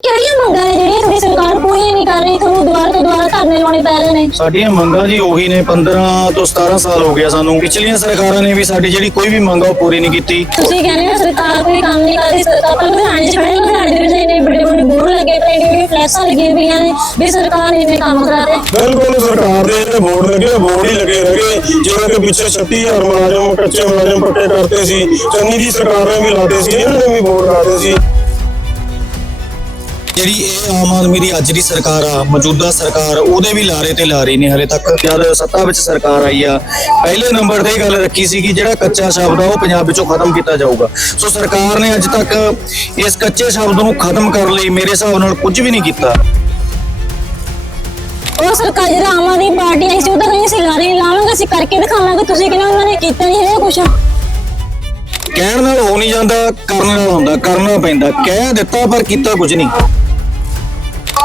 ਕਿਹੜੀਆਂ ਮੰਗਾਂ ਨੇ ਜਿਹੜੀਆਂ ਤੁਹਾਡੀ ਸਰਕਾਰ ਪੂਰੀਆਂ ਨਹੀਂ ਕਰ ਰਹੀ? ਤੁਹਾਨੂੰ ਦੁਬਾਰਾ ਤੋਂ ਦੁਬਾਰਾ ਧਰਨੇ ਲਾਉਣੇ ਪੈ ਰਹੇ ਨੇ। ਸਾਡੀਆਂ ਮੰਗਾਂ ਜੀ ਉਹੀ ਨੇ 15 ਤੋਂ 17 ਸਾਲ ਹੋ ਗਿਆ ਸਾਨੂੰ। ਪਿਛਲੀਆਂ ਸਰਕਾਰਾਂ ਨੇ ਵੀ ਸਾਡੀ ਜਿਹੜੀ ਕੋਈ ਵੀ ਮੰਗ ਆ ਉਹ ਪੂਰੀ ਨਹੀਂ ਕੀਤੀ। ਤੁਸੀਂ ਕਹਿੰਦੇ ਹੋ ਸਰਕਾਰ ਕੋਈ ਕੰਮ ਨਹੀਂ ਕਰਦੀ ਸਰਕਾਰ ਪਰ ਲੁਧਿਆਣੇ ਚ ਖੜੇ ਲੁਧਿਆਣੇ ਦੇ ਵਿੱਚ ਇੰਨੇ ਵੱਡੇ ਵੱਡੇ ਬੋਰਡ ਲੱਗੇ ਪਏ ਨੇ ਫਲੈਸ਼ਾਂ ਲੱਗੀਆਂ ਪਈਆਂ ਨੇ ਵੀ ਸਰਕਾਰ ਨੇ ਇੰਨੇ ਕੰਮ ਕਰਾਤੇ ਬਿਲਕੁਲ ਸਰਕਾਰ ਦੇ ਜਿਹੜੇ ਬੋਰਡ ਲੱਗੇ ਆ, ਬੋਰਡ ਹੀ ਲੱਗੇ ਰਹੇ ਜਿਵੇਂ ਕਿ ਪਿੱਛੇ 36000 ਮੁਲਾਜ਼ਮ ਕੱਚੇ ਮੁਲਾਜ਼ਮ ਪੱਕੇ ਕਰਤੇ ਸੀ ਚੰਨੀ ਦੀ ਸਰਕਾਰ ਨੇ ਵੀ ਲਾਤੇ ਸੀ ਇਹਨਾਂ ਨੇ ਵੀ ਬੋਰਡ ਲਾਤੇ ਸੀ। ਜਿਹੜੀ ਇਹ ਆਮ ਆਦਮੀ ਦੀ ਅੱਜ ਦੀ ਸਰਕਾਰ ਆ ਮੌਜੂਦਾ ਸਰਕਾਰ ਉਹਦੇ ਵੀ ਲਾਰੇ ਤੇ ਲਾਰੇ ਨੇ ਹਲੇ ਤੱਕ। ਜਦ ਸੱਤਾ ਵਿੱਚ ਸਰਕਾਰ ਆਈ ਆ ਪਹਿਲੇ ਨੰਬਰ ਤੇ ਇਹ ਗੱਲ ਰੱਖੀ ਸੀ ਕਿ ਜਿਹੜਾ ਕੱਚਾ ਸ਼ਬਦ ਆ ਉਹ ਪੰਜਾਬ ਵਿੱਚੋਂ ਖਤਮ ਕੀਤਾ ਜਾਊਗਾ। ਸੋ ਸਰਕਾਰ ਨੇ ਅੱਜ ਤੱਕ ਇਸ ਕੱਚੇ ਸ਼ਬਦ ਨੂੰ ਖਤਮ ਕਰਨ ਲਈ ਮੇਰੇ ਹਿਸਾਬ ਨਾਲ ਕੁਝ ਵੀ ਨਹੀਂ ਕੀਤਾ। ਉਹ ਸਰਕਾਰ ਜਿਹੜਾ ਆਮ ਆਦਮੀ ਪਾਰਟੀ ਆਈ ਸੀ ਉਹ ਤਾਂ ਕਹਿੰਦੀ ਸੀ ਲਾਰੇ ਲਾਵਾਂਗੇ ਅਸੀਂ ਕਰਕੇ ਦਿਖਾਵਾਂਗੇ। ਤੁਸੀਂ ਕਹਿੰਦੇ ਉਹਨਾਂ ਨੇ ਕੀਤਾ ਨਹੀਂ ਹੈ ਕੁਛ? ਕਹਿਣ ਨਾਲ ਹੋ ਨਹੀਂ ਜਾਂਦਾ ਕਰਨ ਨਾਲ ਹੁੰਦਾ ਕਰਨਾ ਪੈਂਦਾ। ਕਹਿ ਦਿੱਤਾ ਪਰ ਕੀਤਾ ਕੁਝ ਨਹੀਂ।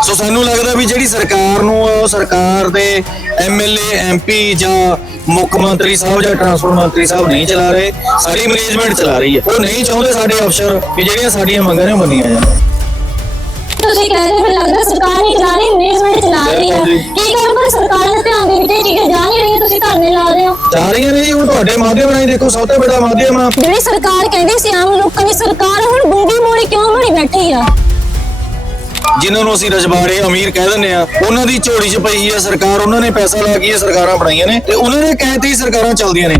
ਸੋ ਸਾਨੂੰ ਲੱਗਦਾ ਵੀ ਜਿਹੜੀ ਸਰਕਾਰ ਨੂੰ ਆ, ਉਹ ਸਰਕਾਰ ਦੇ ਐਮਐਲਏ ਐਮਪੀ ਜਾਂ ਮੁੱਖ ਮੰਤਰੀ ਸਾਹਿਬ ਜਾਂ ਟਰਾਂਸਪੋਰਟ ਮੰਤਰੀ ਸਾਹਿਬ ਨਹੀਂ ਚਲਾ ਰਹੇ ਸਾਰੀ ਮੈਨੇਜਮੈਂਟ ਚਲਾ ਰਹੀ ਹੈ। ਉਹ ਨਹੀਂ ਚਾਹੁੰਦੇ ਸਾਡੇ ਅਫਸਰ ਕਿ ਜਿਹੜੀਆਂ ਸਾਡੀਆਂ ਮੰਗਾਂ ਨੇ ਉਹ ਮੰਨੀਆਂ ਜਾਣ। ਤੁਸੀਂ ਕਹਿ ਰਹੇ ਹੋ ਫਿਰ ਲੱਗਦਾ ਸਰਕਾਰ ਨਹੀਂ ਚਲਾ ਰਹੀ ਮੈਨੇਜਮੈਂਟ ਚਲਾ ਰਹੀ ਹੈ। ਕੀ ਪਰ ਸਰਕਾਰ ਦੇ ਧਿਆਨ ਦੇ ਵਿੱਚ ਇਹ ਚੀਜ਼ਾਂ ਜਾ ਨਹੀਂ ਰਹੀਆਂ ਤੁਸੀਂ ਧਰਨੇ ਲਾ ਰਹੇ ਹੋ। ਜਾ ਰਹੀਆਂ ਨੇ ਜੀ ਹੁਣ ਤੁਹਾਡੇ ਮਾਧਿਅਮ ਰਾਹੀਂ ਦੇਖੋ ਸਭ ਤੋਂ ਵੱਡਾ ਮਾਧਿਅਮ ਆ। ਜਿਹੜੀ ਸਰਕਾਰ ਕਹਿੰਦੀ ਸੀ ਆਮ ਲੋਕਾਂ ਦੀ ਸਰਕਾਰ ਹੁਣ ਬੂਗੀ ਮੋੜੀ ਕਿਉਂ ਮੋੜੀ ਬੈਠੀ ਆ? ਜਿਨ੍ਹਾਂ ਨੂੰ ਅਸੀਂ ਰਜਵਾੜੇ ਅਮੀਰ ਕਹਿ ਦਿੰਦੇ ਆ ਉਹਨਾਂ ਦੀ ਝੋਲੀ 'ਚ ਪਈ ਹੈ ਸਰਕਾਰ ਉਹਨਾਂ ਨੇ ਪੈਸਾ ਲਾ ਕੇ ਇਹ ਸਰਕਾਰਾਂ ਬਣਾਈਆਂ ਨੇ ਤੇ ਉਹਨਾਂ ਦੇ ਕਹਿ ਤੇ ਹੀ ਸਰਕਾਰਾਂ ਚੱਲਦੀਆਂ ਨੇ।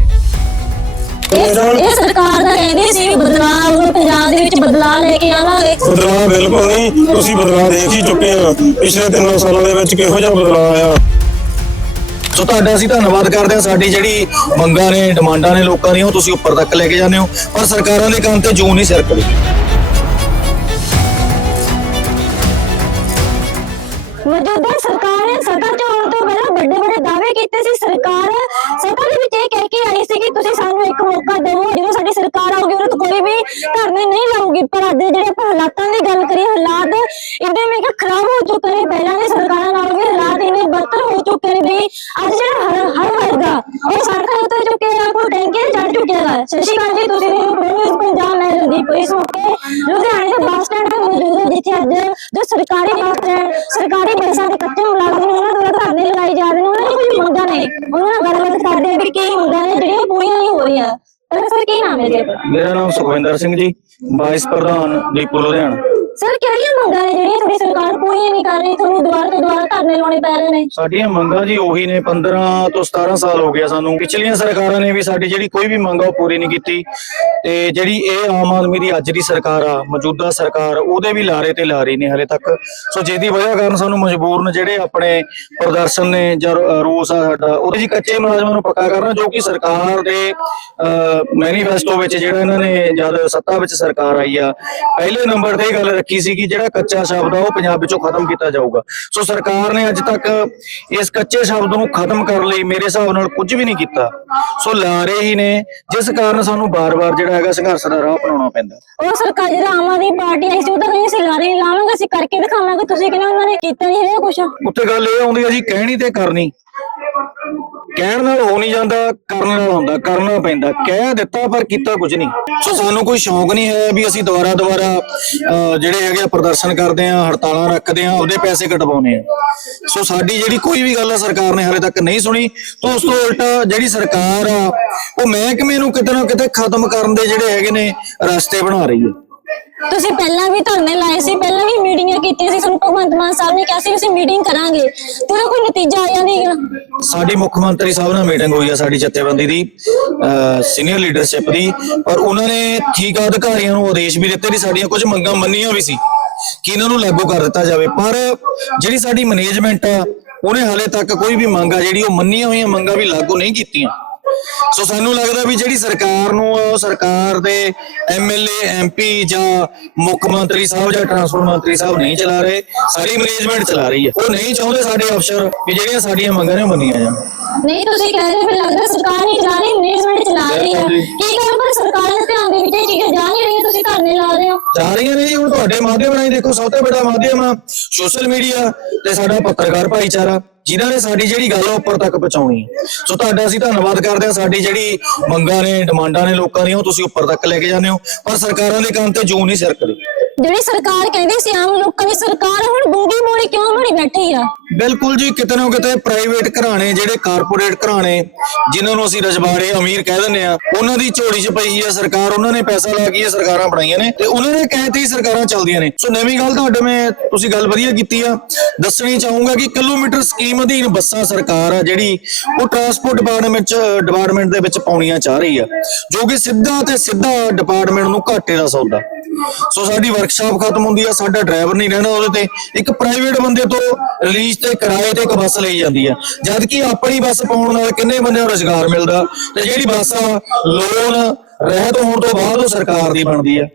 ਇਹ ਸਰਕਾਰ ਦਾ ਕਹਿੰਦੀ ਸੀ ਬਦਲਾਅ ਉਹ ਪੰਜਾਬ ਦੇ ਵਿੱਚ ਬਦਲਾਅ ਲੈ ਕੇ ਆਵਾਂਗੇ। ਬਦਲਾਅ ਬਿਲਕੁਲ ਨਹੀਂ ਤੁਸੀਂ ਬਦਲਾਅ ਦੇਖ ਹੀ ਚੁੱਕੇ ਆ ਪਿਛਲੇ 3 ਸਾਲਾਂ ਦੇ ਵਿੱਚ ਕਿਹੋ ਜਿਹਾ ਬਦਲਾਅ ਆਇਆ? ਸੋ ਤੁਹਾਡਾ ਅਸੀਂ ਧੰਨਵਾਦ ਕਰਦੇ ਹਾਂ ਸਾਡੀ ਜਿਹੜੀ ਮੰਗਾਂ ਨੇ ਡਿਮਾਂਡਾਂ ਨੇ ਲੋਕਾਂ ਦੀਆਂ ਉਹ ਤੁਸੀਂ ਉੱਪਰ ਤੱਕ ਲੈ ਕੇ ਜਾਂਦੇ ਹੋ ਪਰ ਸਰਕਾਰਾਂ ਦੇ ਕੰਨ ਤੇ ਜੂੰ ਨਹੀਂ ਸਰਕਦੀ ਮੌਜੂਦਾ ਧਰਨੇ ਨਹੀਂ ਲਾਊਗੀ ਪਰ ਅੱਜ ਜਿਹੜੇ ਆਪਾਂ ਹਾਲਾਤਾਂ ਦੀ ਗੱਲ ਕਰੀਏ, ਹਾਲਾਤ ਇੰਨੇ ਮੈਂ ਕਿਹਾ ਖਰਾਬ ਹੋ ਚੁੱਕੇ ਨੇ, ਪਹਿਲਾਂ ਦੇ ਸਰਕਾਰਾਂ ਨਾਲੋਂ ਵੀ ਹਾਲਾਤ ਇੰਨੇ ਬਦਤਰ ਹੋ ਚੁੱਕੇ ਨੇ ਵੀ ਅੱਜ ਜਿਹੜਾ ਹਰ ਹਰ ਵਰਗ ਆ ਉਹ ਸੜਕਾਂ ਉੱਤੇ ਚੁੱਕੇ ਆ ਕੋਈ ਟੈਂਕੇ ਚੜ ਚੁੱਕਿਆ ਹੈ ਸਤਿ ਸ਼੍ਰੀ ਜੀ, ਤੁਸੀਂ ਨਿਊਜ਼ ਪੰਜਾਬ ਮੈਂ ਰਣਦੀਪ ਇਸ ਮੌਕੇ ਲੁਧਿਆਣੇ ਦੇ ਬੱਸ ਸਟੈਂਡ ਤੇ ਮੌਜੂਦ ਹਾਂ, ਜਿੱਥੇ ਅੱਜ ਜੋ ਸਰਕਾਰੀ ਬੱਸ ਸਟੈਂਡ ਸਰਕਾਰੀ ਬੱਸਾਂ ਦੇ ਕੱਚੇ ਮੁਲਾਜ਼ਮ ਨੇ ਉਹਨਾਂ ਦੁਆਰਾ ਧਰਨੇ ਲਗਾਏ ਜਾ ਰਹੇ ਨੇ, ਉਹਨਾਂ ਦੀ ਕੁਝ ਮੰਗਾਂ ਨੇ ਉਹਨਾਂ ਨਾਲ ਗੱਲਬਾਤ ਕਰਦੇ ਆ ਵੀ ਕੀ ਮੰਗਾਂ ਨੇ ਜਿਹੜੀਆਂ ਪੂਰੀਆਂ ਨਹੀਂ ਹੋ ਰਹੀਆਂ। ਕੀ ਨਾਮ ਹੈ ਜੀ ਆਪਣਾ ਮੇਰਾ ਨਾਮ ਸੁਖਵਿੰਦਰ ਸਿੰਘ ਜੀ ਵਾਈਸ ਪ੍ਰਧਾਨ ਦੀਪੂ ਲੁਧਿਆਣਾ। ਸਰ, ਕਿਹੜੀਆਂ ਮੰਗਾਂ ਨੇ? ਜਿਹੜੀਆਂ ਤੁਹਾਡੀ ਸਰਕਾਰ ਪੂਰੀਆਂ ਨਹੀਂ ਕਰ ਰਹੀ, ਤੁਹਾਨੂੰ ਦੁਬਾਰਾ ਤੋਂ ਦੁਬਾਰਾ ਧਰਨੇ ਲਾਉਣੇ ਪੈ ਰਹੇ ਨੇ। ਸਾਡੀਆਂ ਮੰਗਾਂ ਜੀ ਉਹੀ ਨੇ 15 ਤੋਂ 17 ਸਾਲ ਹੋ ਗਿਆ ਸਾਨੂੰ। ਪਿਛਲੀਆਂ ਸਰਕਾਰਾਂ ਨੇ ਵੀ ਸਾਡੀ ਜਿਹੜੀ ਕੋਈ ਵੀ ਮੰਗ ਆ, ਉਹ ਪੂਰੀ ਨਹੀਂ ਕੀਤੀ। ਤੇ ਜਿਹੜੀ ਇਹ ਆਮ ਆਦਮੀ ਦੀ ਅੱਜ ਦੀ ਸਰਕਾਰ ਆ, ਮੌਜੂਦਾ ਸਰਕਾਰ, ਉਹਦੇ ਵੀ ਲਾਰੇ ਤੇ ਲਾਰੇ ਨੇ ਹਲੇ ਤੱਕ। ਸੋ ਜਿਹਦੀ ਵਜ੍ਹਾ ਕਾਰਨ ਸਾਨੂੰ ਮਜਬੂਰਨ ਜਿਹੜੇ ਆਪਣੇ ਪ੍ਰਦਰਸ਼ਨ ਨੇ, ਜਾਂ ਰੋਸ ਆ ਸਾਡਾ, ਉਹਦੇ ਜੀ ਕੱਚੇ ਮੁਲਾਜ਼ਮਾਂ ਨੂੰ ਪੱਕਾ ਕਰਨਾ, ਜੋ ਕਿ ਸਰਕਾਰ ਦੇ ਮੈਨੀਫੈਸਟੋ ਵਿੱਚ ਜਿਹੜਾ ਇਹਨਾਂ ਨੇ ਜਦ ਸੱਤਾ ਵਿੱਚ ਸਰਕਾਰ ਆਈ ਆ, ਪਹਿਲੇ ਨੰਬਰ ਤੇ ਗੱਲ ਰੱਖੀ ਸੀ ਕਿ ਜਿਹੜਾ ਕੱਚਾ ਸ਼ਬਦ ਆ ਉਹ ਪੰਜਾਬ ਵਿੱਚੋਂ ਖਤਮ ਕੀਤਾ ਜਾਊਗਾ। ਸੋ ਸਰਕਾਰ ਨੇ ਅੱਜ ਤੱਕ ਇਸ ਕੱਚੇ ਸ਼ਬਦ ਨੂੰ ਖਤਮ ਕਰਨ ਲਈ ਮੇਰੇ ਹਿਸਾਬ ਨਾਲ ਕੁਝ ਵੀ ਨਹੀਂ ਕੀਤਾ। ਸੋ ਲਾਰੇ ਹੀ ਨੇ ਜਿਸ ਕਾਰਨ ਸਾਨੂੰ ਬਾਰ-ਬਾਰ ਜਿਹੜਾ ਹੈਗਾ ਸੰਘਰਸ਼ ਦਾ ਰਾਹ ਅਪਣਾਉਣਾ ਪੈਂਦਾ। ਉਹ ਸਰਕਾਰ ਜਿਹੜਾ ਆਮ ਆਦਮੀ ਪਾਰਟੀ ਆਈ ਸੀ ਉਹ ਤਾਂ ਕਹਿੰਦੀ ਸੀ ਲਾਰੇ ਨਹੀਂ ਲਾਵਾਂਗੇ ਅਸੀਂ ਕਰਕੇ ਦਿਖਾਵਾਂਗੇ ਤੁਸੀਂ ਕਹਿੰਦੇ ਉਹਨਾਂ ਨੇ ਕੀਤਾ ਨਹੀਂ ਹੈ ਕੁਛ। ਉੱਤੇ ਗੱਲ ਇਹ ਆਉਂਦੀ ਹੈ ਜੀ ਕਹਿਣੀ ਤੇ ਕਰਨੀ। ਕਹਿਣ ਨਾਲ ਹੋ ਨਹੀਂ ਜਾਂਦਾ, ਕਰਨ ਨਾਲ ਹੁੰਦਾ, ਕਰਨਾ ਪੈਂਦਾ। ਕਹਿ ਦਿੱਤਾ ਪਰ ਕੀਤਾ ਕੁਝ ਨਹੀਂ। ਸੋ ਸਾਨੂੰ ਕੋਈ ਸ਼ੌਂਕ ਨਹੀਂ ਹੈ ਵੀ ਅਸੀਂ ਦੁਬਾਰਾ ਦੁਬਾਰਾ ਜਿਹੜੇ ਹੈਗੇ ਆ ਪ੍ਰਦਰਸ਼ਨ ਕਰਦੇ ਆ ਹੜਤਾਲਾਂ ਰੱਖਦੇ ਆ ਉਹਦੇ ਪੈਸੇ ਕਟਵਾਉਂਦੇ ਆ ਸੋ ਸਾਡੀ ਜਿਹੜੀ ਕੋਈ ਵੀ ਗੱਲ ਆ, ਸਰਕਾਰ ਨੇ ਹਾਲੇ ਤੱਕ ਨਹੀਂ ਸੁਣੀ। ਤਾਂ ਉਸ ਤੋਂ ਉਲਟਾ ਜਿਹੜੀ ਸਰਕਾਰ ਆ, ਉਹ ਮਹਿਕਮੇ ਨੂੰ ਕਿਤੇ ਨਾ ਕਿਤੇ ਖਤਮ ਕਰਨ ਦੇ ਜਿਹੜੇ ਹੈਗੇ ਨੇ ਰਸਤੇ ਬਣਾ ਰਹੀ ਹੈ। ਤੁਸੀਂ ਪਹਿਲਾਂ ਵੀ ਧਰਨੇ ਲਾਏ ਸੀ, ਪਹਿਲਾਂ ਵੀ ਮੀਟਿੰਗਾਂ ਕੀਤੀਆਂ ਸੀ, ਸਾਨੂੰ ਭਗਵੰਤ ਮਾਨ ਸਾਹਿਬ ਨੇ ਕਿਹਾ ਸੀ ਅਸੀਂ ਮੀਟਿੰਗ ਕਰਾਂਗੇ। ਤੇ ਉਹਦਾ ਕੋਈ ਨਤੀਜਾ ਆਇਆ ਨਹੀਂਗਾ ਸਾਡੀ ਮੁੱਖ ਮੰਤਰੀ ਸਾਹਿਬ ਨਾਲ ਮੀਟਿੰਗ ਹੋਈ ਆ, ਸਾਡੀ ਜਥੇਬੰਦੀ ਦੀ ਸੀਨੀਅਰ ਲੀਡਰਸ਼ਿਪ ਦੀ। ਪਰ ਉਹਨਾਂ ਨੇ ਠੀਕ ਆ, ਅਧਿਕਾਰੀਆਂ ਨੂੰ ਆਦੇਸ਼ ਵੀ ਦਿੱਤੇ ਨੇ ਸਾਡੀਆਂ ਕੁਝ ਮੰਗਾਂ ਮੰਨੀਆਂ ਵੀ ਸੀ ਕਿ ਇਹਨਾਂ ਨੂੰ ਲਾਗੂ ਕਰ ਦਿੱਤਾ ਜਾਵੇ। ਪਰ ਜਿਹੜੀ ਸਾਡੀ ਮੈਨੇਜਮੈਂਟ ਆ, ਉਹਨੇ ਹਾਲੇ ਤੱਕ ਕੋਈ ਵੀ ਮੰਗ ਆ, ਜਿਹੜੀ ਉਹ ਮੰਨੀਆਂ ਹੋਈਆਂ ਮੰਗਾਂ ਵੀ ਲਾਗੂ ਨਹੀਂ ਕੀਤੀਆਂ। ਸੋ ਸਾਨੂੰ ਲੱਗਦਾ ਵੀ ਜਿਹੜੀ ਸਰਕਾਰ ਨੂੰ ਉਹ ਸਰਕਾਰ ਦੇ ਐਮਐਲਏ ਐਮਪੀ ਜਾਂ ਮੁੱਖ ਮੰਤਰੀ ਸਾਹਿਬ ਜਾਂ ਟਰਾਂਸਪੋਰਟ ਮੰਤਰੀ ਸਾਹਿਬ ਨਹੀਂ ਚਲਾ ਰਹੇ ਸਾਰੀ ਮੈਨੇਜਮੈਂਟ ਚਲਾ ਰਹੀ ਹੈ ਉਹ ਨਹੀਂ ਚਾਹੁੰਦੇ ਸਾਡੇ ਅਫਸਰ ਕਿ ਜਿਹੜੀਆਂ ਸਾਡੀਆਂ ਮੰਗਾਂ ਨੇ ਮੰਨੀਆਂ ਜਾਣ। ਨਹੀਂ ਤੁਸੀਂ ਕਹਿ ਰਹੇ ਫਿਰ ਲੱਗਦਾ ਸਰਕਾਰ ਨਹੀਂ ਚਲਾ ਰਹੀ ਮੈਨੇਜਮੈਂਟ ਚਲਾ ਰਹੀ ਹੈ ਕੀ ਗੱਲ ਪਰ ਸਰਕਾਰ ਦੇ ਧਿਆਨ ਦੇ ਵਿੱਚ ਇਹ ਚੀਜ਼ਾਂ ਜਾ ਨਹੀਂ ਰਹੀਆਂ ਤੁਸੀਂ ਧਰਨੇ ਲਾ ਰਹੇ ਹੋ? ਜਾ ਰਹੀਆਂ ਨੇ ਜੀ ਹੁਣ ਤੁਹਾਡੇ ਮਾਧਿਅਮ ਰਾਹੀਂ ਦੇਖੋ ਸਭ ਤੋਂ ਵੱਡਾ ਮਾਧਿਅਮ ਆ ਸੋਸ਼ਲ ਮੀਡੀਆ ਤੇ ਸਾਡਾ ਪੱਤਰਕਾਰ ਭਾਈਚਾਰਾ। ਜਿਨ੍ਹਾਂ ਨੇ ਸਾਡੀ ਜਿਹੜੀ ਗੱਲ ਆ ਉੱਪਰ ਤੱਕ ਪਹੁੰਚਾਉਣੀ। ਸੋ ਤੁਹਾਡਾ ਅਸੀਂ ਧੰਨਵਾਦ ਕਰਦੇ ਹਾਂ, ਸਾਡੀ ਜਿਹੜੀ ਮੰਗਾਂ ਨੇ, ਡਿਮਾਂਡਾਂ ਨੇ ਲੋਕਾਂ ਦੀਆਂ, ਉਹ ਤੁਸੀਂ ਉੱਪਰ ਤੱਕ ਲੈ ਕੇ ਜਾਂਦੇ ਹੋ। ਪਰ ਸਰਕਾਰਾਂ ਦੇ ਕੰਮ ਤੇ ਜੂੰ ਨਹੀਂ ਸਰਕਦੀ। ਜਿਹੜੀ ਸਰਕਾਰ ਕਹਿੰਦੀ ਸੀ, ਆਮ ਲੋਕਾਂ ਦੀ ਸਰਕਾਰ ਹੁਣ ਗੂੰਗੀ ਮੋੜੀ ਕਿਉਂ ਬਣੀ ਬੈਠੀ ਆ? ਬਿਲਕੁਲ ਜੀ, ਕਿਤੇ ਨਾ ਕਿਤੇ ਪ੍ਰਾਈਵੇਟ ਘਰਾਣੇ ਜਿਹੜੇ ਕਾਰਪੋਰੇਟ ਘਰਾਣੇ, ਜਿਨ੍ਹਾਂ ਨੂੰ ਅਸੀਂ ਰਜਵਾੜੇ ਅਮੀਰ ਕਹਿ ਦਿੰਦੇ ਆ, ਉਹਨਾਂ ਦੀ ਝੋਲੀ 'ਚ ਪਈ ਹੈ ਸਰਕਾਰ, ਉਹਨਾਂ ਨੇ ਪੈਸਾ ਲਾ ਕੇ ਇਹ ਸਰਕਾਰਾਂ ਬਣਾਈਆਂ ਨੇ ਤੇ ਉਹਨਾਂ ਦੇ ਕਹੇ ਹੀ ਸਰਕਾਰਾਂ ਚੱਲਦੀਆਂ ਨੇ। ਸੋ ਨਵੀਂ ਗੱਲ ਤੁਹਾਡੇ ਮੈਂ, ਤੁਸੀਂ ਗੱਲ ਵਧੀਆ ਕੀਤੀ ਆ। ਦੱਸਣੀ ਚਾਹੂੰਗਾ ਕਿ ਕਿਲੋਮੀਟਰ ਸਕੀਮ ਅਧੀਨ ਬੱਸਾਂ ਸਰਕਾਰ ਆ, ਜਿਹੜੀ ਉਹ ਟਰਾਂਸਪੋਰਟ ਡਿਪਾਰਟਮੈਂਟ ਚ ਡਿਪਾਰਟਮੈਂਟ ਦੇ ਵਿੱਚ ਪਾਉਣੀਆਂ ਚਾਹ ਰਹੀ ਆ, ਜੋ ਕਿ ਸਿੱਧਾ ਤੇ ਸਿੱਧਾ ਡਿਪਾਰਟਮੈਂਟ ਨੂੰ ਘਾਟੇ ਦਾ ਸੌਦਾ। ਸੋ ਸਾਡੀ ਵਰਕਸ਼ਾਪ ਖਤਮ ਹੁੰਦੀ ਆ, ਸਾਡਾ ਡਰਾਈਵਰ ਨਹੀਂ ਰਹਿਣਾ ਉਹਦੇ ਤੇ। ਇੱਕ ਪ੍ਰਾਈਵੇਟ ਬੰਦੇ ਤੋਂ ਰਿਲੀਜ਼ ਤੇ ਕਿਰਾਏ ਤੇ ਇੱਕ ਬੱਸ ਲਈ ਜਾਂਦੀ ਆ। ਜਦ ਕਿ ਆਪਣੀ ਬੱਸ ਪਾਉਣ ਨਾਲ ਕਿੰਨੇ ਬੰਦਿਆਂ ਨੂੰ ਰੁਜ਼ਗਾਰ ਮਿਲਦਾ? ਤੇ ਜਿਹੜੀ ਬੱਸ ਆ ਲੋਨ ਰਹਿਤ ਹੋਣ ਤੋਂ ਬਾਅਦ ਉਹ ਸਰਕਾਰ ਦੀ ਬਣਦੀ ਆ।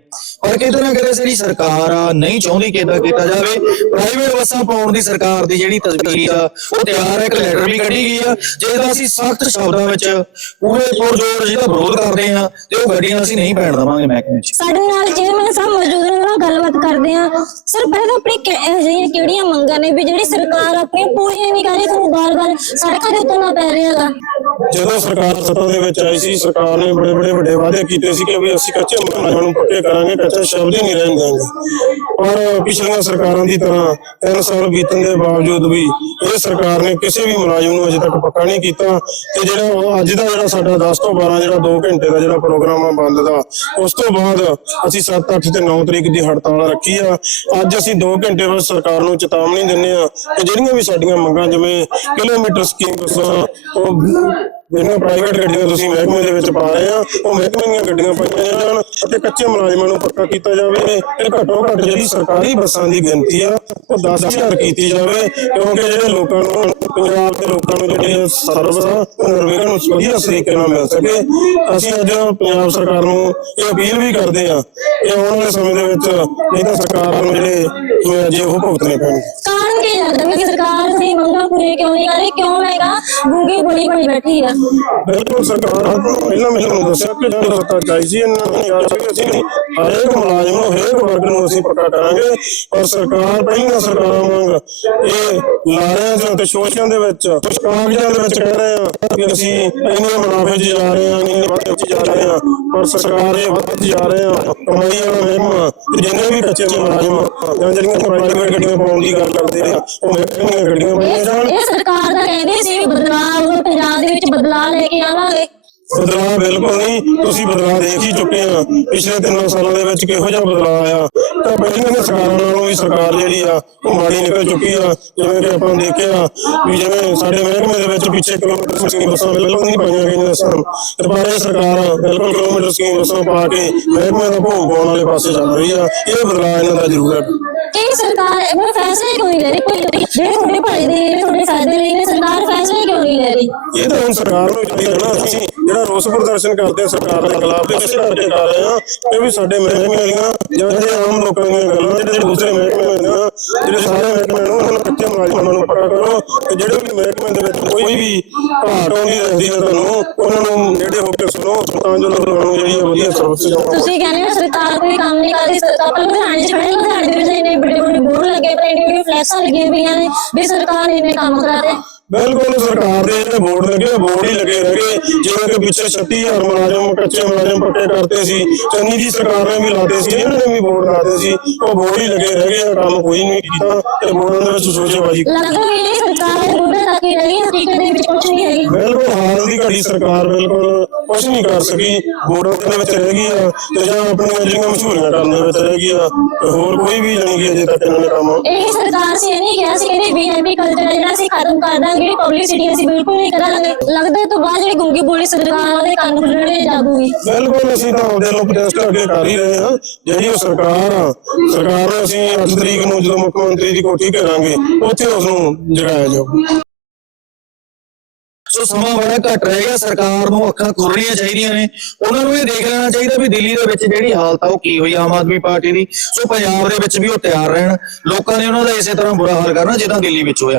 ਪਰ ਕਿਤੇ ਨਾ ਕਿਤੇ ਜਿਹੜੀ ਸਰਕਾਰ ਆ, ਨਹੀਂ ਚਾਹੁੰਦੀ ਕਿ ਇਦਾਂ ਕੀਤਾ ਜਾਵੇ ਪ੍ਰਾਈਵੇਟ ਬੱਸਾਂ ਪਾਉਣ ਦੀ ਸਰਕਾਰ ਦੀ ਜਿਹੜੀ ਤਜਵੀਜ਼ ਆ, ਉਹ ਤਿਆਰ ਇੱਕ ਲੈਟਰ ਵੀ ਕੱਢੀ ਗਈ ਆ। ਜਿਹਦਾ ਅਸੀਂ ਸਖਤ ਸ਼ਬਦਾਂ ਵਿੱਚ ਪੂਰੇ ਪੁਰਜੋਰ ਜਿਹਦਾ ਵਿਰੋਧ ਕਰਦੇ ਆ, ਤੇ ਉਹ ਗੱਡੀਆਂ ਅਸੀਂ ਨਹੀਂ ਪੈਣ ਦੇਵਾਂਗੇ ਮਹਿਕਮੇ 'ਚ ਸਾਡੇ ਨਾਲ ਚੇਅਰਮੈਨ ਸਾਹਿਬ ਮੌਜੂਦ ਨੇ ਉਹਨਾਂ ਨਾਲ ਆ ਸਰ, ਪਹਿਲਾਂ ਤਾਂ ਆਪਣੀ ਕਿਹੜੀਆਂ ਮੰਗਾਂ ਨੇ ਵੀ ਜਿਹੜੀ ਸਰਕਾਰ ਆਪਣੀਆਂ ਪੂਰੀਆਂ ਨਹੀਂ ਕਰ ਰਹੀ, ਤੁਹਾਨੂੰ ਬਾਰ-ਬਾਰ ਸੜਕਾਂ ਦੇ ਉਤਰਨਾ ਪੈ ਰਿਹਾ ਜਦੋਂ ਸਰਕਾਰ ਸੱਤਾ ਦੇ ਵਿੱਚ ਆਈ ਸੀ, ਸਰਕਾਰ ਨੇ ਬੜੇ ਬੜੇ ਵੱਡੇ ਵਾਅਦੇ ਕੀਤੇ ਸੀ ਕਿ ਵੀ ਅਸੀਂ ਕੱਚੇ ਮਕਾਨਾਂ ਨੂੰ ਪੱਕੇ ਕਰਾਂਗੇ, ਕੱਚਾ ਸ਼ਬਦ ਹੀ ਨਹੀਂ ਰਹਿਣ ਦਿਆਂਗੇ ਪਰ ਪਿਛਲੀਆਂ ਸਰਕਾਰਾਂ ਦੀ ਤਰ੍ਹਾਂ ਤਿੰਨ ਸਾਲ ਬੀਤਣ ਦੇ ਬਾਵਜੂਦ ਵੀ ਇਹ ਸਰਕਾਰ ਨੇ ਕਿਸੇ ਵੀ ਮੁਲਾਜ਼ਮ ਨੂੰ ਅਜੇ ਤੱਕ ਪੱਕਾ ਨਹੀਂ ਕੀਤਾ ਤੇ ਜਿਹੜਾ ਅੱਜ ਦਾ ਜਿਹੜਾ ਸਾਡਾ 10 ਤੋਂ 12 ਜਿਹੜਾ 2 ਘੰਟੇ ਦਾ ਜਿਹੜਾ ਪ੍ਰੋਗਰਾਮ ਆ ਬੰਦ ਦਾ, ਉਸ ਤੋਂ ਬਾਅਦ ਅਸੀਂ 7 8 ਤੇ 9 ਤਰੀਕ ਦੀ ਹੜਤਾਲ ਰੱਖੀ ਆ। ਅੱਜ ਅਸੀਂ 2 ਘੰਟੇ ਬਾਅਦ ਸਰਕਾਰ ਨੂੰ ਚੇਤਾਵਨੀ ਦਿੰਦੇ ਆ ਕਿ ਜਿਹੜੀਆਂ ਵੀ ਸਾਡੀਆਂ ਮੰਗਾਂ, ਜਿਵੇਂ ਕਿਲੋਮੀਟਰ ਸਕੀਮ ਬੱਸਾਂ ਉਹ ਜਿਹੜੀਆਂ ਪ੍ਰਾਈਵੇਟ ਗੱਡੀਆਂ ਤੁਸੀਂ ਮਹਿਕਮੇ ਦੇ ਵਿੱਚ ਪਾ ਰਹੇ ਆ, ਉਹ ਮਹਿਕਮੇ ਦੀਆਂ ਗੱਡੀਆਂ ਪਾਈਆਂ ਜਾਣ ਅਤੇ ਕੱਚੇ ਮੁਲਾਜ਼ਮਾਂ ਨੂੰ ਪੱਕਾ ਕੀਤਾ ਜਾਵੇ। ਤੇ ਘੱਟੋ ਘੱਟ ਜਿਹੜੀ ਸਰਕਾਰੀ ਬੱਸਾਂ ਦੀ ਗਿਣਤੀ ਆ, ਉਹ 10000 ਕੀਤੀ ਜਾਵੇ, ਕਿਉਂਕਿ ਜਿਹੜੇ ਲੋਕਾਂ ਨੂੰ, ਪੰਜਾਬ ਦੇ ਲੋਕਾਂ ਨੂੰ ਜਿਹੜੀ ਸਰਵਿਸ ਆ, ਉਹ ਨਿਰਵਿਘਨ ਵਧੀਆ ਤਰੀਕੇ ਨਾਲ ਮਿਲ ਸਕੇ। ਅਸੀਂ ਅੱਜ ਪੰਜਾਬ ਸਰਕਾਰ ਨੂੰ ਇਹ ਅਪੀਲ ਵੀ ਕਰਦੇ ਆ ਕਿ ਆਉਣ ਵਾਲੇ ਸਮੇਂ ਦੇ ਵਿੱਚ ਨਹੀਂ ਤਾਂ ਸਰਕਾਰ ਨੂੰ ਜਿਹੜੇ ਜੇ ਉਹ ਭੁਗਤਣੇ ਪੈਣਗੇ। ਕਾਰਨ ਕੀ ਲੱਗਦਾ ਕਿ ਸਰਕਾਰ ਆਪਣੀ ਮੰਗਾਂ ਪੂਰੀਆਂ ਕਿਉਂ ਨਹੀਂ ਕਰ ਰਹੀ ਕਿਉਂ ਹੈਗਾ ਗੂੰਗੀ ਬੜੀ ਬਣੀ ਬੈਠੀ ਆ ਬਿਲਕੁਲ ਸਰਕਾਰ ਪਹਿਲਾਂ ਮੈਨੂੰ ਦੱਸਿਆ ਕਿ ਜਦੋਂ ਸੱਤਾ ਚਾਹੀ ਸੀ ਇਹਨਾਂ ਨੇ ਕਿਹਾ ਸੀ ਕਿ ਅਸੀਂ ਹਰੇਕ ਮੁਲਾਜ਼ਮ ਨੂੰ ਹਰੇਕ ਵਰਗ ਨੂੰ ਅਸੀਂ ਪੱਕਾ ਕਰਾਂਗੇ ਪਰ ਸਰਕਾਰ ਪਹਿਲਾਂ ਸਰਕਾਰਾਂ ਵਾਂਗ ਇਹ ਲਾਰਿਆਂ ਚ ਤੇ ਸ਼ੋਸ਼ਿਆਂ ਦੇ ਵਿੱਚ ਕੁਝ ਕਾਗਜ਼ਾਂ ਦੇ ਵਿੱਚ ਕਹਿ ਰਹੇ ਆ ਕਿ ਅਸੀਂ ਇੰਨੇ ਮੁਨਾਫੇ 'ਚ ਜਾ ਰਹੇ ਹਾਂ ਇੰਨੇ ਵਾਧੇ 'ਚ ਜਾ ਰਹੇ ਹਾਂ ਪਰ ਸਰਕਾਰ ਇਹ ਵੱਧ ਜਾ ਰਹੇ ਆ ਕਮਾਈ ਵਾਲਾ ਮਹਿਕਮਾ ਤੇ ਜਿੰਨੇ ਵੀ ਕੱਚੇ ਮੁਲਾਜ਼ਮ ਜਾਂ ਜਿਹੜੀਆਂ ਪ੍ਰਾਈਵੇਟ ਗੱਡੀਆਂ ਪਾਉਣ ਦੀ ਗੱਲ ਕਰਦੇ ਆ ਉਹ ਮਹਿਕਮੇ ਗੱਡੀਆਂ ਪਾਈਆਂ ਜਾਣ ਇਹ ਸਰਕਾਰ ਦਾ ਕਹਿੰਦੇ ਸੀ ਬਦਲਾਅ ਉਹ ਪੰਜਾਬ ਦੇ ਵਿੱਚ ਬਦਲਾਅ ਲੈ ਕੇ ਆਵਾਂਗੇ। ਬਦਲਾਅ ਬਿਲਕੁਲ ਨਹੀਂ। ਤੁਸੀਂ ਬਦਲਾਅ ਦੇਖ ਹੀ ਚੁੱਕੇ ਆ। ਪਿਛਲੇ ਤਿੰਨ ਸਾਲਾਂ ਦੇ ਵਿੱਚ ਕਿਹੋ ਜਿਹਾ ਬਦਲਾਅ ਆਇਆ? ਤਾਂ ਪਹਿਲਾਂ ਦੀਆਂ ਸਰਕਾਰਾਂ ਨਾਲੋਂ ਵੀ ਸਰਕਾਰ ਜਿਹੜੀ ਆ ਉਹ ਮਾੜੀ ਨਿਕਲ ਚੁੱਕੀ ਆ। ਜਿਵੇਂ ਕਿ ਆਪਾਂ ਦੇਖਿਆ ਵੀ ਜਿਵੇਂ ਸਾਡੇ ਮਹਿਕਮੇ ਦੇ ਵਿੱਚ ਪਿੱਛੇ ਕਿਲੋਮੀਟਰ ਸਕੀਮ ਬੱਸਾਂ ਬਿਲਕੁਲ ਨਹੀਂ ਪਾਈਆਂ ਗਈਆਂ ਸਨ। ਇਹ ਸਰਕਾਰ ਬਿਲਕੁਲ ਕਿਲੋਮੀਟਰ ਸਕੀਮ ਬੱਸਾਂ ਪਾ ਕੇ ਮਹਿਕਮੇ ਦਾ ਭੋਗ ਪਾਉਣ ਵਾਲੇ ਪਾਸੇ ਚੱਲ ਰਹੀ ਆ। ਇਹ ਬਦਲਾਅ ਇਹਨਾਂ ਦਾ ਜ਼ਰੂਰ ਹੈ। ਕਿ ਸਰਕਾਰ ਇਹ ਫੈਸਲੇ ਕਿਉਂ ਨਹੀਂ ਲੈ ਰਹੀ? ਕੋਈ ਜਿਹੜੇ ਤੁਹਾਡੇ ਭਲੇ ਦੇ ਨੇ ਤੁਹਾਡੇ ਫਾਇਦੇ ਲਈ ਸਰਕਾਰ ਫੈਸਲੇ ਕਿਉਂ ਨਹੀਂ ਲੈ ਰਹੀ? ਇਹ ਤਾਂ ਹੁਣ ਸਰਕਾਰ ਨੂੰ ਚਾਹੀਦਾ ਨਾ ਅਸੀਂ ਜਿਹੜਾ ਰੋਸ ਪ੍ਰਦਰਸ਼ਨ ਕਰਦੇ ਸਰਕਾਰ ਦੇ ਖਿਲਾਫ ਤੇ ਕਰਕੇ ਕਰ ਰਹੇ ਆ। ਇਹ ਵੀ ਸਾਡੇ ਮਹਿਕਮੇ ਦੀਆਂ ਜਿਹੜੇ ਆਮ ਲੋਕਾਂ ਦੀਆਂ ਗੱਲਾਂ ਜਿਹੜੇ ਦੂਸਰੇ ਮਹਿਕਮੇ ਹੁੰਦੀਆਂ ਜਿਹੜੇ ਸਾਰੇ ਮਹਿਕਮੇ ਨੂੰ ਉਹਨਾਂ ਕੱਚੇ ਮੁਲਾਜ਼ਮਾਂ ਨੂੰ ਪੱਕਾ ਕਰੋ ਤੇ ਜਿਹੜੇ ਵੀ ਮਹਿਕਮੇ ਦੇ ਵਿੱਚ ਕੋਈ ਵੀ ਘਾਟ ਆਉਂਦੀ ਰਹਿੰਦੀ ਹੈ ਤੁਹਾਨੂੰ, ਉਹਨਾਂ ਨੂੰ ਨੇੜੇ ਹੋ ਕੇ ਸੁਣੋ ਤਾਂ ਜੋ ਲੋਕਾਂ ਨੂੰ ਜਿਹੜੀ ਆ ਵਧੀਆ ਸਰਵਿਸ ਜਾਵੇ ਤੁਸੀਂ ਕਹਿੰਦੇ ਹੋ ਸਰਕਾਰ ਕੋਈ ਕੰਮ ਨਹੀਂ ਕਰਦੀ, ਸਰਕਾਰ ਲੁਧਿਆਣੇ ਚ ਖੜੇ ਲੁਧਿਆਣੇ ਦੇ ਵਿੱਚ ਇੰਨੇ ਵੱਡੇ ਵੱਡੇ ਬੋਰਡ ਲੱਗੇ ਪਏ ਨੇ ਫਲੈਕਸਾਂ ਲੱਗੀਆਂ ਪਈਆਂ ਨੇ, ਵੀ ਸਰਕਾਰ ਇੰਨੇ ਕੰਮ ਕਰਾ ਬਿਲਕੁਲ ਸਰਕਾਰ ਦੇ ਜਿਹੜੇ ਬੋਰਡ ਲੱਗੇ ਬੋਰਡ ਹੀ ਲੱਗੇ ਰਹਿਗੇ ਜਿਵੇਂ ਕਿ ਪਿੱਛੇ 36000 ਮੁਲਾਜ਼ਮ ਕੱਚੇ ਮੁਲਾਜ਼ਮ ਪੱਕੇ ਕਰਤੇ ਸੀ। ਚੰਨੀ ਦੀ ਸਰਕਾਰ ਨੇ ਵੀ ਲਾਤੇ ਸੀ ਇਹਨਾਂ ਨੇ ਵੀ ਬੋਰਡ ਲਾਤੇ ਸੀ। ਉਹ ਬੋਰਡ ਹੀ ਲੱਗੇ ਰਹਿਗੇ ਆ, ਕੰਮ ਕੋਈ ਨਹੀਂ ਕੀਤਾ ਤੇ ਬੋਰਡਾਂ ਦੇ ਵਿੱਚ ਸੋਚੇਬਾਜ਼ੀ ਲੱਗਦਾ ਵੀ ਸਰਕਾਰ ਰੂਬੇ ਤੱਕ ਹੀ ਰਹੀ ਹਕੀਕਤ ਦੇ ਵਿੱਚ ਕੁਝ ਨਹੀਂ ਹੈਗੀ। ਬਿਲਕੁਲ ਹਾਲ ਦੀ ਘੜੀ ਸਰਕਾਰ ਬਿਲਕੁਲ ਕੁਝ ਨਹੀਂ ਕਰ ਸਕੀ। ਬੋਰਡਾਂ ਦੇ ਵਿੱਚ ਰਹਿ ਗਈ ਆ ਤੇ ਜਾਂ ਆਪਣੀਆਂ ਜਿਹੜੀਆਂ ਮਸ਼ਹੂਰੀਆਂ ਕਰਨ ਦੇ ਵਿੱਚ ਰਹਿ ਗਈ ਆ ਤੇ ਹੋਰ ਕੋਈ ਵੀ ਜਾਣੀ ਕਿ ਅਜੇ ਤੱਕ ਇਹਨਾਂ ਨੇ ਕੰਮ ਇਹ ਸਰਕਾਰ ਸੀ ਇਹ ਨਹੀਂ ਕਿਹਾ ਸੀ ਕਹਿੰਦੇ ਵੀਆਈਪੀ ਕਲਚਰ ਜਿਹੜਾ ਅਸੀਂ ਖਤਮ ਕਰ ਦਾਂਗੇ ਪਬਲਿਸਿਟੀ ਅਸੀਂ ਬਿਲਕੁਲ ਨਹੀਂ ਕਰਾਂਗੇ। ਲੱਗਦਾ ਤੋਂ ਬਾਅਦ ਜਿਹੜੀ ਗੁੰਗੀ ਬੋਲੀ ਸਰਕਾਰ ਉਹਦੇ ਕੰਨ ਖੁੱਲਣੇ ਜਾਗੂਗੀ ਬਿਲਕੁਲ ਅਸੀਂ ਤਾਂ ਉਹਦੇ ਨੂੰ ਪ੍ਰੋਟੈਸਟ ਅੱਗੇ ਕਰ ਹੀ ਰਹੇ ਹਾਂ। ਜਿਹੜੀ ਉਹ ਸਰਕਾਰ ਆ ਸਰਕਾਰ ਨੂੰ ਅਸੀਂ 8 ਤਰੀਕ ਨੂੰ ਜਦੋਂ ਮੁੱਖ ਮੰਤਰੀ ਦੀ ਕੋਠੀ ਘੇਰਾਂਗੇ ਉੱਥੇ ਉਸ ਨੂੰ ਜਗਾਇਆ ਜਾਊ ਸੋ ਸਮਾਂ ਬੜਾ ਘੱਟ ਰਹਿ ਗਿਆ, ਸਰਕਾਰ ਨੂੰ ਅੱਖਾਂ ਖੁੱਲਣੀਆਂ ਚਾਹੀਦੀਆਂ ਨੇ। ਉਹਨਾਂ ਨੂੰ ਇਹ ਦੇਖ ਲੈਣਾ ਚਾਹੀਦਾ ਵੀ ਦਿੱਲੀ ਦੇ ਵਿੱਚ ਜਿਹੜੀ ਹਾਲਤ ਆ, ਉਹ ਕੀ ਹੋਈ ਆਮ ਆਦਮੀ ਪਾਰਟੀ ਦੀ। ਸੋ ਪੰਜਾਬ ਦੇ ਵਿੱਚ ਵੀ ਉਹ ਤਿਆਰ ਰਹਿਣ। ਲੋਕਾਂ ਨੇ ਉਹਨਾਂ ਦਾ ਇਸੇ ਤਰ੍ਹਾਂ ਬੁਰਾ ਹਾਲ ਕਰਨਾ, ਜਿੱਦਾਂ ਦਿੱਲੀ ਵਿੱਚ ਹੋਇਆ।